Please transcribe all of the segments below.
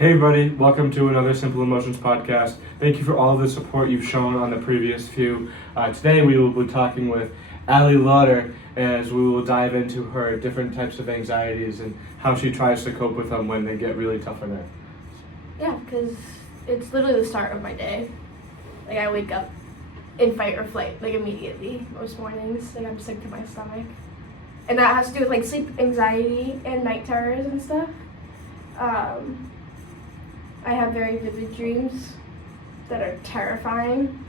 Hey everybody, welcome to another Simple Emotions podcast. Thank you for all the support you've shown on the previous few. Today we will be talking with Allie Lauder as we will dive into her different types of anxieties and how she tries to cope with them when they get really tough on her. Yeah, because it's literally the start of my day. Like, I wake up in fight or flight, like, immediately, most mornings. Like, I'm sick to my stomach. And that has to do with, like, sleep anxiety and night terrors and stuff. I have very vivid dreams that are terrifying.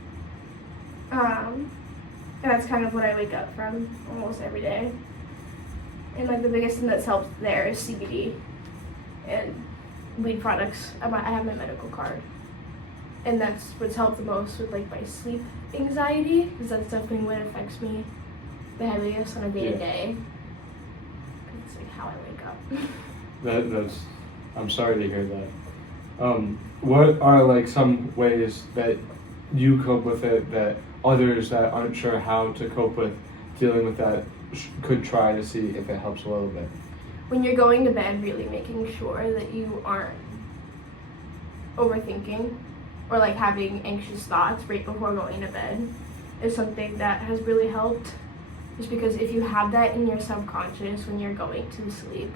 And that's kind of what I wake up from almost every day. And, like, the biggest thing that's helped there is CBD and weed products. I have my medical card. And that's what's helped the most with, like, my sleep anxiety, because that's definitely what affects me the heaviest on a day-to-day. It's, like, how I wake up. I'm sorry to hear that. What are like some ways that you cope with it that others that aren't sure how to cope with dealing with that could try to see if it helps a little bit? When you're going to bed, really making sure that you aren't overthinking or like having anxious thoughts right before going to bed is something that has really helped. Just because if you have that in your subconscious when you're going to sleep,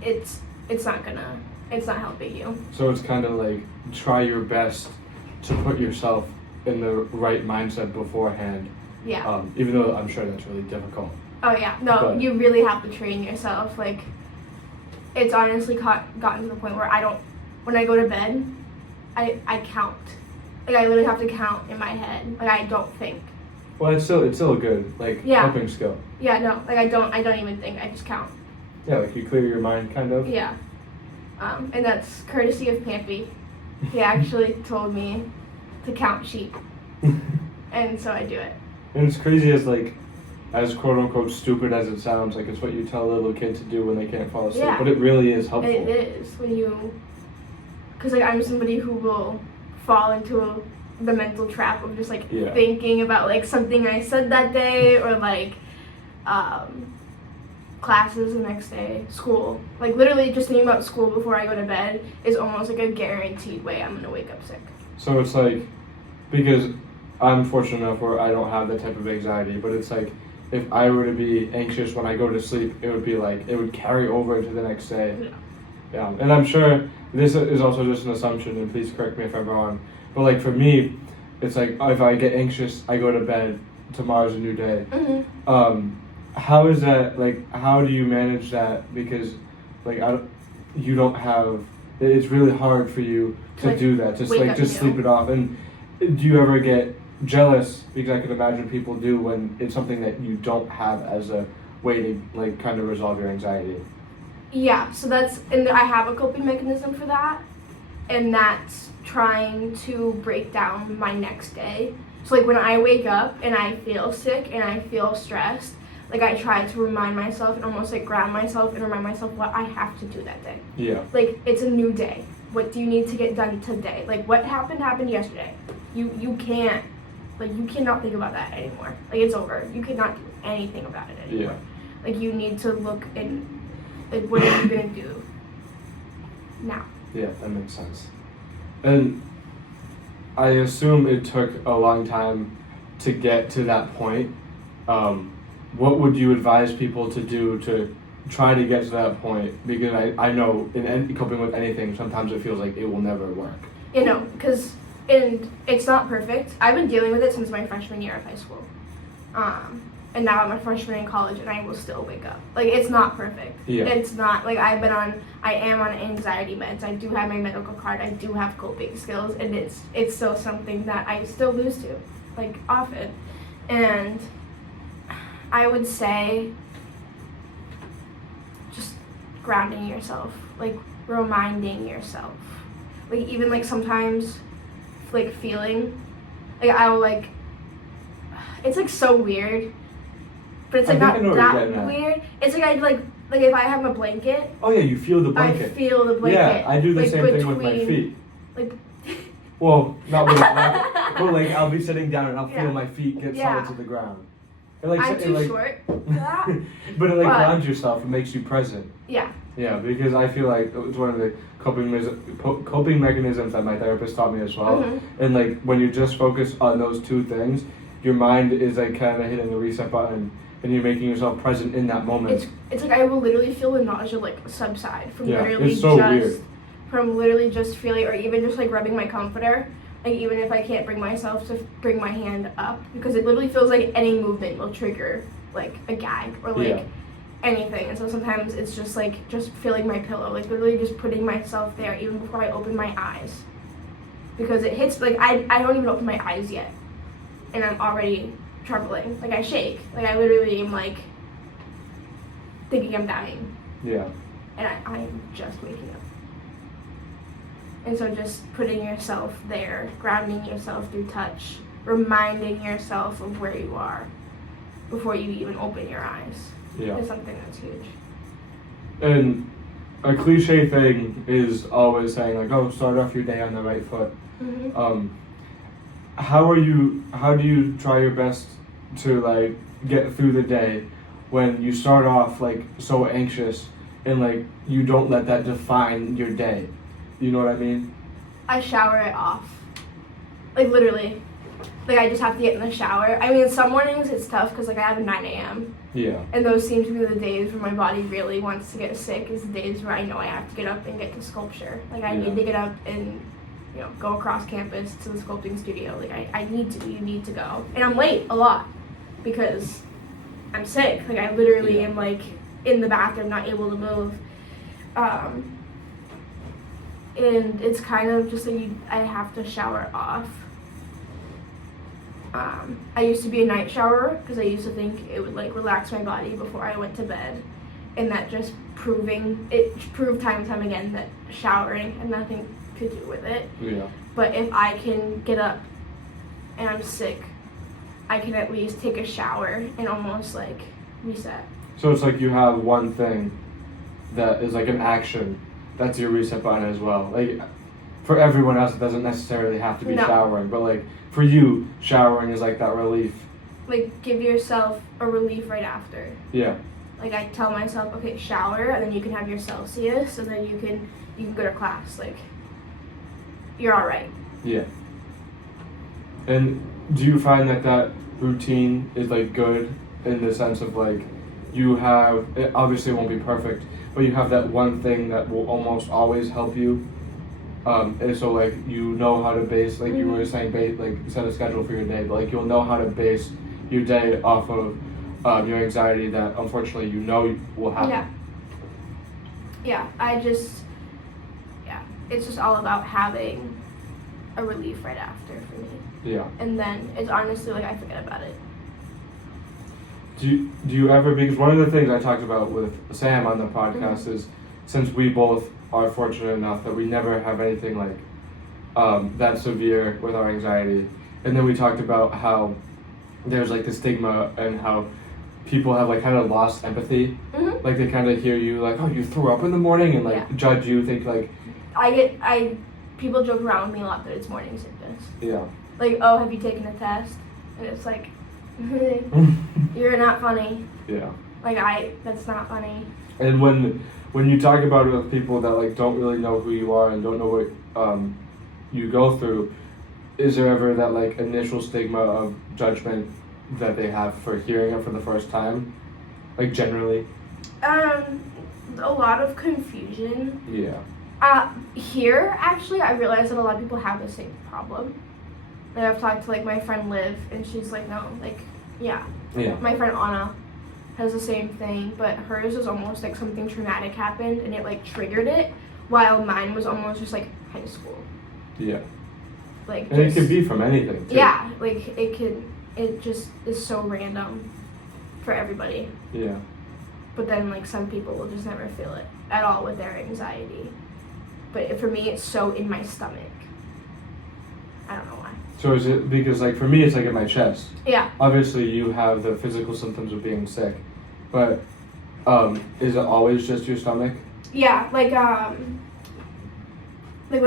it's not helping you. So it's kind of like try your best to put yourself in the right mindset beforehand. Yeah. Even though I'm sure that's really difficult. Oh yeah, no, but you really have to train yourself. Like, it's honestly gotten to the point where when I go to bed, I count. Like, I literally have to count in my head. Like, I don't think. Well, it's still a good, like, coping skill. Yeah, no, like, I don't even think, I just count. Yeah, like you clear your mind, kind of. Yeah. And that's courtesy of Pampy. He actually told me to count sheep. And so I do it. And it's crazy as quote unquote stupid as it sounds, like it's what you tell a little kid to do when they can't fall asleep. Yeah. But it really is helpful. It is because like I'm somebody who will fall into the mental trap of just thinking about like something I said that day or like classes the next day, school. Like literally just thinking about school before I go to bed is almost like a guaranteed way I'm gonna wake up sick. So it's like, because I'm fortunate enough where I don't have that type of anxiety, but it's like if I were to be anxious when I go to sleep, it would be like, it would carry over into the next day. Yeah. And I'm sure this is also just an assumption, and please correct me if I'm wrong, but like for me, it's like if I get anxious, I go to bed, tomorrow's a new day. Mm-hmm. How is that, like, how do you manage that? Because, like, you don't have, it's really hard for you to do that, just sleep it off. And do you ever get jealous? Because I can imagine people do when it's something that you don't have as a way to, like, kind of resolve your anxiety. Yeah, so and I have a coping mechanism for that, and that's trying to break down my next day. So, like, when I wake up and I feel sick and I feel stressed, like, I try to remind myself and almost, like, ground myself and remind myself what I have to do that day. Yeah. Like, it's a new day. What do you need to get done today? Like, what happened yesterday. You can't, like, you cannot think about that anymore. Like, it's over. You cannot do anything about it anymore. Yeah. Like, you need to look and, like, what are you going to do now? Yeah, that makes sense. And I assume it took a long time to get to that point. What would you advise people to do to try to get to that point? Because I know in coping with anything, sometimes it feels like it will never work. You know, and it's not perfect. I've been dealing with it since my freshman year of high school. And now I'm a freshman in college and I will still wake up. Like, it's not perfect. Yeah. It's not, like, I am on anxiety meds. I do have my medical card. I do have coping skills. And it's still something that I still lose to, like, often. And I would say just grounding yourself, like reminding yourself. Like even like sometimes like feeling, like I will like, it's like so weird, but it's like not that weird. It's like I like if I have a blanket. Oh yeah, you feel the blanket. I feel the blanket. Yeah, I do the same thing with my feet. Like Well, not with my blanket, but like I'll be sitting down and I'll feel my feet get solid to the ground. I'm too short for that. But it grounds yourself. It makes you present. Yeah. Yeah, because I feel like it's one of the coping mechanisms that my therapist taught me as well. Mm-hmm. And when you just focus on those two things, your mind is kind of hitting the reset button, and you're making yourself present in that moment. It's I will literally feel the nausea subside from literally it's so weird. From literally just feeling, or even just rubbing my comforter. Even if I can't bring myself to bring my hand up, because it literally feels like any movement will trigger a gag or anything. And so sometimes it's just just feeling my pillow, literally just putting myself there even before I open my eyes, because it hits I don't even open my eyes yet, and I'm already trembling. I shake. I literally am thinking I'm dying. Yeah. And I am just waking up. And so just putting yourself there, grounding yourself through touch, reminding yourself of where you are before you even open your eyes is something that's huge. And a cliche thing is always saying start off your day on the right foot. Mm-hmm. How do you try your best to get through the day when you start off so anxious and you don't let that define your day? You know what I mean? I shower it off. Literally. I just have to get in the shower. I mean, some mornings it's tough because I have a 9 a.m. Yeah. And those seem to be the days where my body really wants to get sick, is the days where I know I have to get up and get to sculpture. I need to get up and, go across campus to the sculpting studio. I need to. You need to go. And I'm late a lot because I'm sick. I literally am, in the bathroom, not able to move. And it's kind of just I have to shower off. I used to be a night showerer because I used to think it would relax my body before I went to bed, and that just proved time and time again that showering had nothing to do with it. Yeah. But if I can get up and I'm sick, I can at least take a shower and almost reset. So it's you have one thing that is an action. That's your reset button as well. For everyone else, it doesn't necessarily have to be showering, but for you, showering is that relief. Give yourself a relief right after. Yeah. I tell myself, okay, shower, and then you can have your Celsius, and then you can go to class. You're all right. Yeah. And do you find that routine is good in the sense of you have, it obviously won't be perfect, but you have that one thing that will almost always help you, and so you know how to base, you were saying, set a schedule for your day, but you'll know how to base your day off of your anxiety that unfortunately will happen. Yeah, it's just all about having a relief right after for me. Yeah. And then it's honestly I forget about it. Do you ever, because one of the things I talked about with Sam on the podcast is, since we both are fortunate enough that we never have anything that severe with our anxiety, and then we talked about how there's the stigma and how people have kind of lost empathy. Mm-hmm. They kind of hear you oh, you threw up in the morning, and judge you, think people joke around with me a lot that it's morning sickness. Yeah. Oh, have you taken a test? And it's you're not funny. Yeah. That's not funny. And when you talk about it with people that don't really know who you are and don't know what you go through, is there ever that initial stigma of judgment that they have for hearing it for the first time? Generally? A lot of confusion. Yeah. Here, actually, I realize that a lot of people have the same problem. I've talked to my friend Liv, and she's no, yeah. My friend Anna has the same thing, but hers was almost something traumatic happened, and it triggered it, while mine was almost just high school. Yeah. And it could be from anything too. Yeah, it just is so random for everybody. Yeah. But then some people will just never feel it at all with their anxiety. But for me, it's so in my stomach. I don't know why. So is it because for me it's in my chest? Yeah. Obviously you have the physical symptoms of being sick, but is it always just your stomach? Yeah, when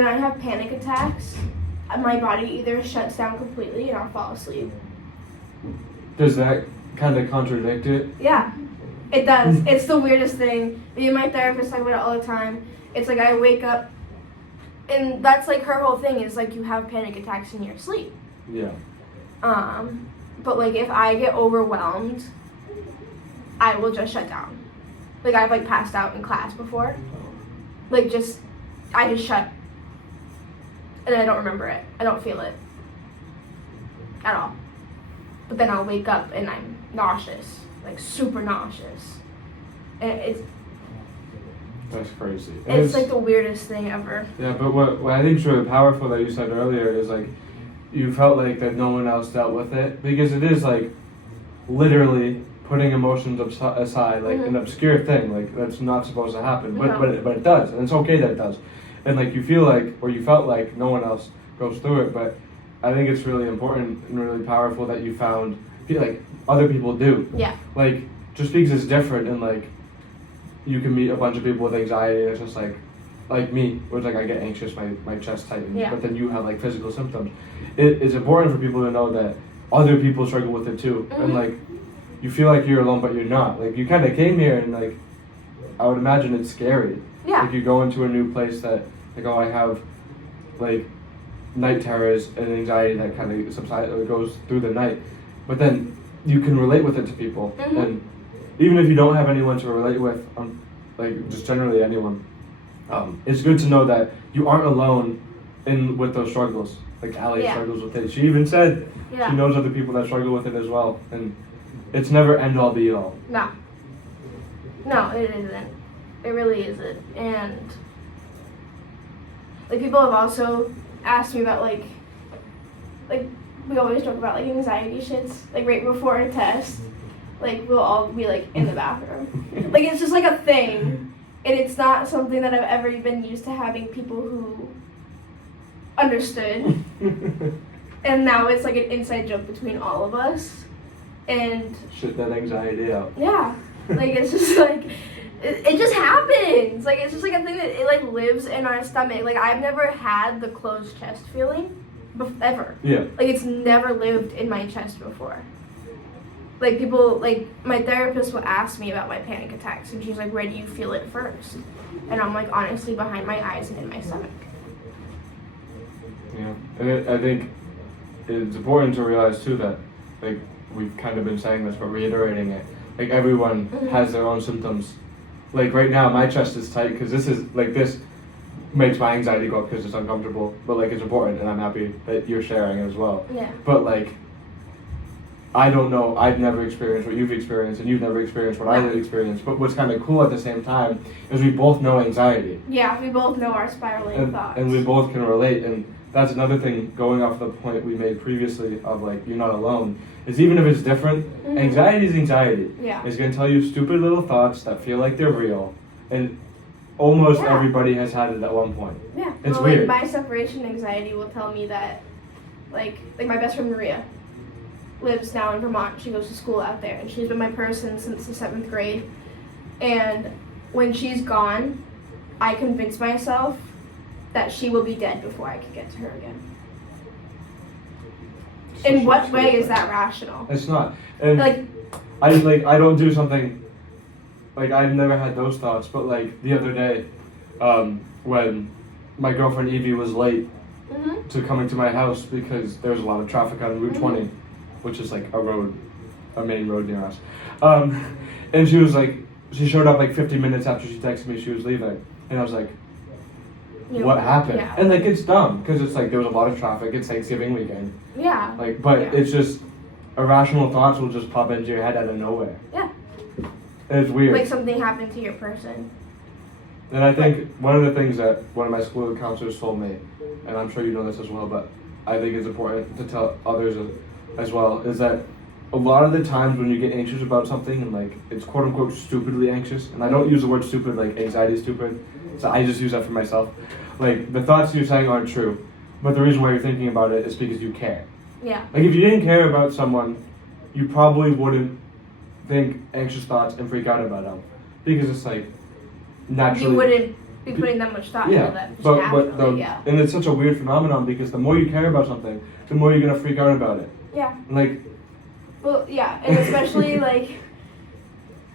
I have panic attacks, my body either shuts down completely and I'll fall asleep. Does that kind of contradict it. Yeah, it does. It's the weirdest thing. Me and my therapist talk about it all the time. It's like I wake up, and that's like her whole thing is like you have panic attacks in your sleep. Yeah. But like if I get overwhelmed, I will just shut down. Like I've like passed out in class before. Like I just shut, and I don't remember it. I don't feel it at all. But then I'll wake up and I'm nauseous, like super nauseous, and That's crazy. it's like the weirdest thing ever. Yeah, but what I think is really powerful that you said earlier is like you felt like that no one else dealt with it, because it is like literally putting emotions aside, like an obscure thing, like that's not supposed to happen, but it does, and it's okay that it does, and like you feel like, or you felt like no one else goes through it, but I think it's really important and really powerful that you found like other people do. Yeah. Like just because it's different, and like you can meet a bunch of people with anxiety, and it's just like me, where it's like I get anxious, my chest tightens, but then you have like physical symptoms. It's important for people to know that other people struggle with it too, and like you feel like you're alone, but you're not. Like you kind of came here, and like I would imagine it's scary. Yeah. Like you go into a new place that like, oh, I have like night terrors and anxiety that kind of subsides or goes through the night, but then you can relate with it to people, and even if you don't have anyone to relate with, like just generally anyone, it's good to know that you aren't alone with those struggles. Like Allie struggles with it. She even said she knows other people that struggle with it as well, and it's never end all be all. No, it isn't. It really isn't. And like people have also asked me about like we always talk about like anxiety shits, like right before a test, like we'll all be like in the bathroom. Like it's just like a thing, and it's not something that I've ever been used to having people who understood. And now it's like an inside joke between all of us, and shit that anxiety out. Yeah, like it's just like it just happens. Like it's just like a thing that it like lives in our stomach. Like I've never had the closed chest feeling ever. Yeah. Like it's never lived in my chest before. Like people, like my therapist will ask me about my panic attacks, and she's like, "Where do you feel it first?" And I'm like, honestly, behind my eyes and in my stomach. Yeah, and I think it's important to realize too that, like we've kind of been saying this, but reiterating it, like everyone has their own symptoms. Like right now, my chest is tight because this makes my anxiety go up because it's uncomfortable. But like it's important, and I'm happy that you're sharing it as well. Yeah. But like, I don't know. I've never experienced what you've experienced, and you've never experienced what I've experienced. But what's kind of cool at the same time is we both know anxiety. Yeah, we both know our spiraling thoughts. And we both can relate, and that's another thing, going off the point we made previously of like you're not alone, is even if it's different, anxiety is anxiety. Yeah. It's gonna tell you stupid little thoughts that feel like they're real, and almost everybody has had it at one point. Yeah. It's weird. Like my separation anxiety will tell me that, like my best friend Maria lives now in Vermont. She goes to school out there, and she's been my person since the 7th grade. And when she's gone, I convince myself that she will be dead before I can get to her again. In what way is that rational? It's not. And like I don't do something, like I've never had those thoughts, but like the other day, when my girlfriend Evie was late to coming to my house because there was a lot of traffic on Route 20, which is like a main road near us. And she showed up like 50 minutes after she texted me she was leaving, and I was like, what happened? Yeah. And like it's dumb because it's like there was a lot of traffic. It's Thanksgiving weekend. Yeah. Like, but it's just irrational thoughts will just pop into your head out of nowhere. Yeah. And it's weird. Like something happened to your person. And I think one of the things that one of my school counselors told me, and I'm sure you know this as well, but I think it's important to tell others as well, is that a lot of the times when you get anxious about something and like it's quote unquote stupidly anxious, and I don't use the word stupid like anxiety is stupid, so I just use that for myself. Like the thoughts you're saying aren't true, but the reason why you're thinking about it is because you care. Yeah. Like if you didn't care about someone, you probably wouldn't think anxious thoughts and freak out about them, because it's like naturally you wouldn't be putting that much thought into that. And it's such a weird phenomenon because the more you care about something, the more you're gonna freak out about it. Yeah. And like Well, yeah, and especially like,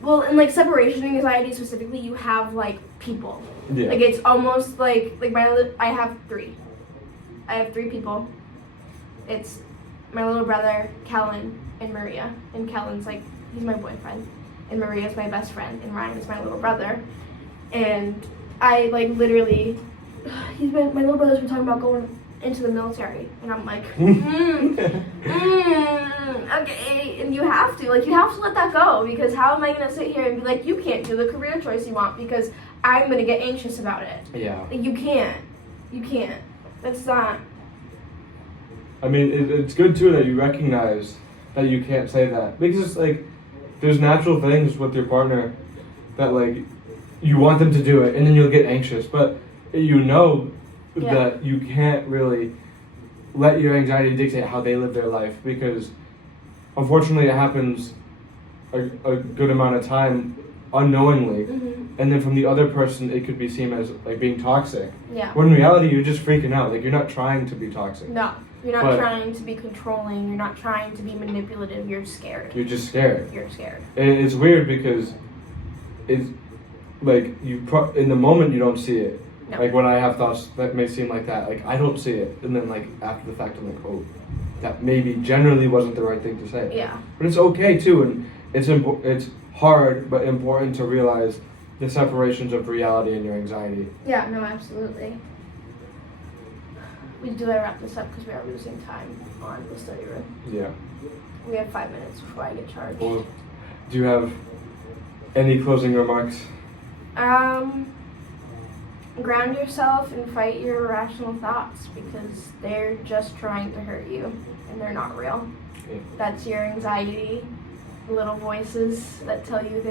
well, and like separation anxiety specifically, you have like people. Yeah. Like it's almost like I have three. I have three people. It's my little brother, Kellen, and Maria. And Kellen's like, he's my boyfriend. And Maria's my best friend. And Ryan is my little brother. And I like literally, my little brother's been talking about going into the military. And I'm like, okay. And you have to let that go, because how am I going to sit here and be like, you can't do the career choice you want because I'm going to get anxious about it. Yeah. Like, you can't. That's not. I mean, it's good too that you recognize that you can't say that, because like there's natural things with your partner that like you want them to do it and then you'll get anxious, but you know that you can't really let your anxiety dictate how they live their life, because unfortunately it happens a good amount of time unknowingly. And then from the other person it could be seen as like being toxic. Yeah. When in reality you're just freaking out. Like, you're not trying to be toxic. No. You're not trying to be controlling. You're not trying to be manipulative. You're scared. You're just scared. You're scared. And it's weird because it's like in the moment you don't see it. No. Like when I have thoughts that may seem like that, like I don't see it, and then like after the fact I'm like, oh, that maybe generally wasn't the right thing to say. Yeah. But it's okay too, and it's hard but important to realize the separations of reality and your anxiety. Yeah. No. Absolutely. We do wrap this up because we are losing time on the study room. Yeah. We have 5 minutes before I get charged. Well, do you have any closing remarks? Ground yourself and fight your irrational thoughts, because they're just trying to hurt you and they're not real. Yeah. That's your anxiety, little voices that tell you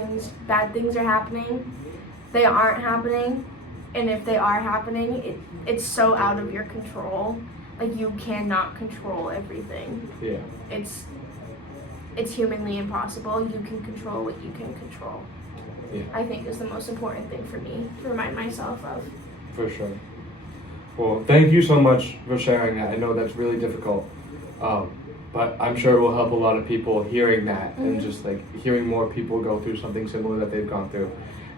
bad things are happening. They aren't happening. And if they are happening, it's so out of your control. Like, you cannot control everything. Yeah. It's humanly impossible. You can control what you can control. Yeah. I think is the most important thing for me to remind myself of. For sure. Well, thank you so much for sharing that. I know that's really difficult, but I'm sure it will help a lot of people hearing that and just like hearing more people go through something similar that they've gone through.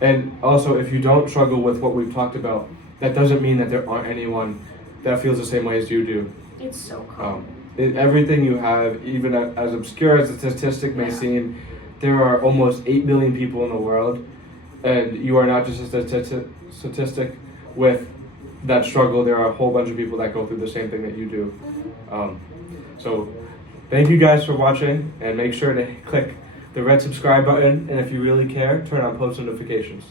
And also, if you don't struggle with what we've talked about, that doesn't mean that there aren't anyone that feels the same way as you do. It's so common. Everything you have, even as obscure as the statistic may seem, there are almost 8 billion people in the world, and you are not just a statistic with that struggle. There are a whole bunch of people that go through the same thing that you do. So thank you guys for watching, and make sure to click the red subscribe button, and if you really care, turn on post notifications.